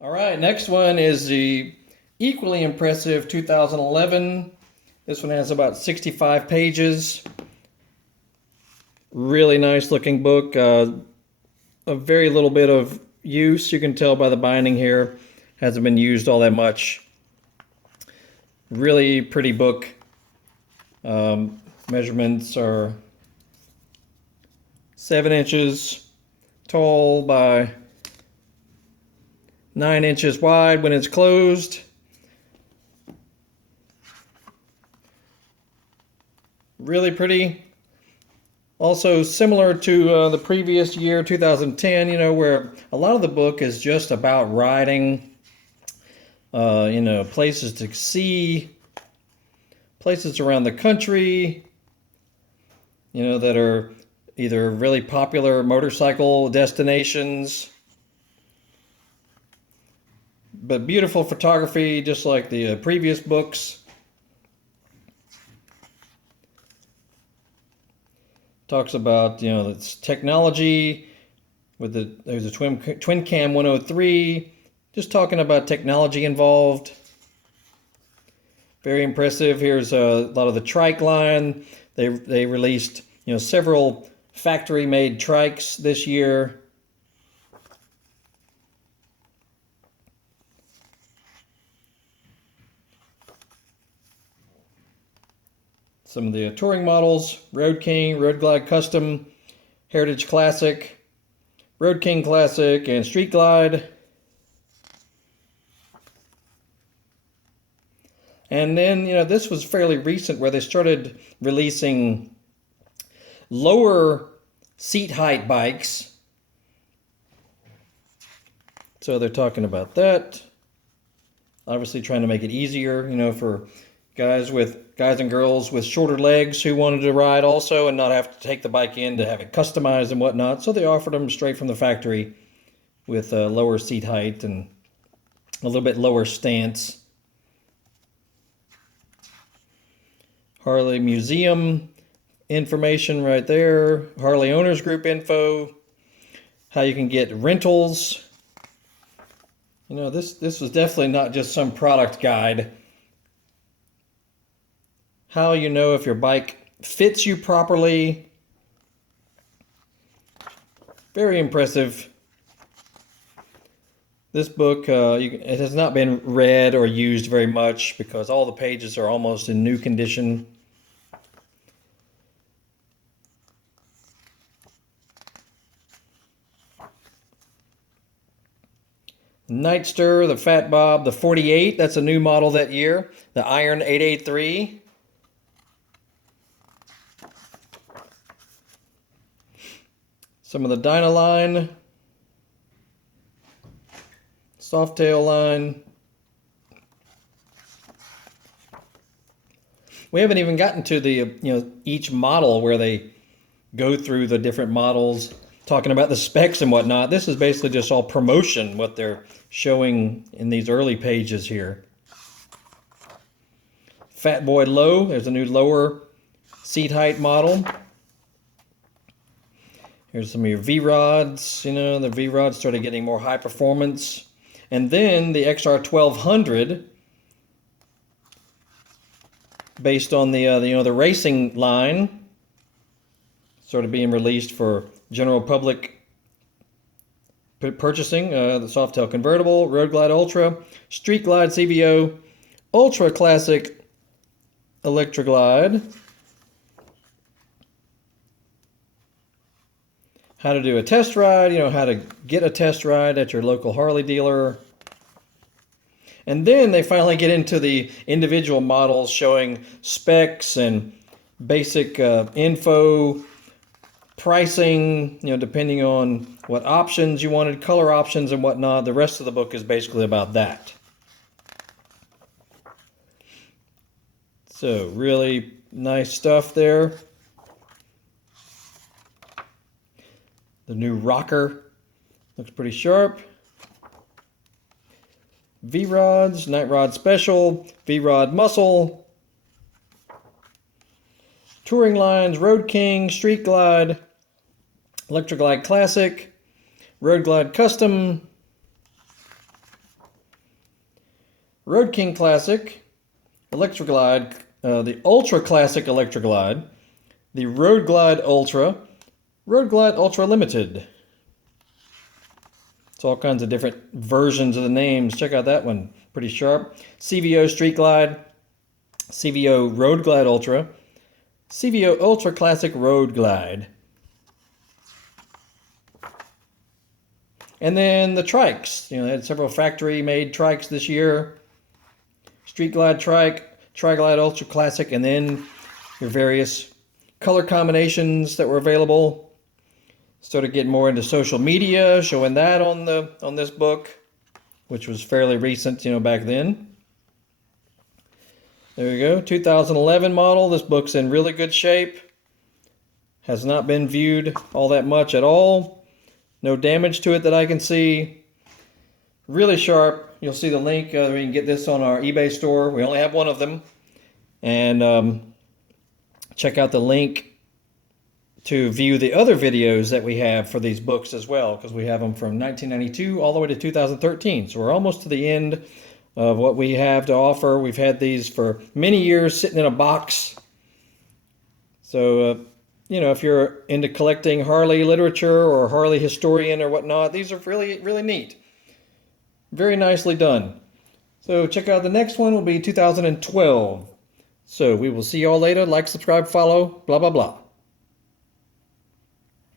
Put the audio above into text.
All right, next one is the equally impressive 2011. This one has about 65 pages. Really nice looking book. A very little bit of use. You can tell by the binding here. Hasn't been used all that much. Really pretty book. Measurements are 7 inches tall by 9 inches wide when it's closed. Really pretty. Also similar to the previous year, 2010, where a lot of the book is just about riding, places to see, places around the country, that are either really popular motorcycle destinations, but beautiful photography, just like the previous books. Talks about, it's technology there's a twin cam 103, just talking about technology involved. Very impressive. Here's a lot of the trike line. They released, several factory made trikes this year. Some of the touring models: Road King, Road Glide Custom, Heritage Classic, Road King Classic, and Street Glide. And then, this was fairly recent where they started releasing lower seat height bikes. So they're talking about that. Obviously trying to make it easier, for guys and girls with shorter legs who wanted to ride also and not have to take the bike in to have it customized and whatnot. So they offered them straight from the factory with a lower seat height and a little bit lower stance. Harley Museum information right there. Harley Owners Group info. How you can get rentals. This was definitely not just some product guide. How you know if your bike fits you properly. Very impressive. This book, it has not been read or used very much because all the pages are almost in new condition. Nightster, the Fat Bob, the 48, that's a new model that year. The Iron 883. Some of the Dyna line. Softail line. We haven't even gotten to the, each model where they go through the different models, talking about the specs and whatnot. This is basically just all promotion, what they're showing in these early pages here. Fat Boy Low, there's a new lower seat height model. Here's some of your V-Rods, the V-Rods started getting more high performance. And then the XR 1200, based on the racing line, started being released for general public purchasing. The Softail Convertible, Road Glide Ultra, Street Glide CVO, Ultra Classic Electra Glide. How to do a test ride, how to get a test ride at your local Harley dealer. And then they finally get into the individual models showing specs and basic info, pricing, depending on what options you wanted, color options and whatnot. The rest of the book is basically about that. So really nice stuff there. The new rocker looks pretty sharp. V-Rods, Night Rod Special, V-Rod Muscle, touring lines, Road King, Street Glide, Electra Glide Classic, Road Glide Custom, Road King Classic, Electroglide, the Ultra Classic Electroglide, the Road Glide Ultra, Road Glide Ultra Limited. It's all kinds of different versions of the names. Check out that one, pretty sharp. CVO Street Glide, CVO Road Glide Ultra, CVO Ultra Classic Road Glide. And then the trikes. They had several factory-made trikes this year. Street Glide Trike, Tri-Glide Ultra Classic, and then your various color combinations that were available. Started getting more into social media, showing that on this book, which was fairly recent, back then. There you go, 2011 model. This book's in really good shape. Has not been viewed all that much at all. No damage to it that I can see. Really sharp. You'll see the link. We can get this on our eBay store. We only have one of them. And check out the link to view the other videos that we have for these books as well, because we have them from 1992 all the way to 2013. So we're almost to the end of what we have to offer. We've had these for many years sitting in a box. So, if you're into collecting Harley literature or Harley historian or whatnot, these are really, really neat. Very nicely done. So check out the next one will be 2012. So we will see you all later. Like, subscribe, follow, blah, blah, blah.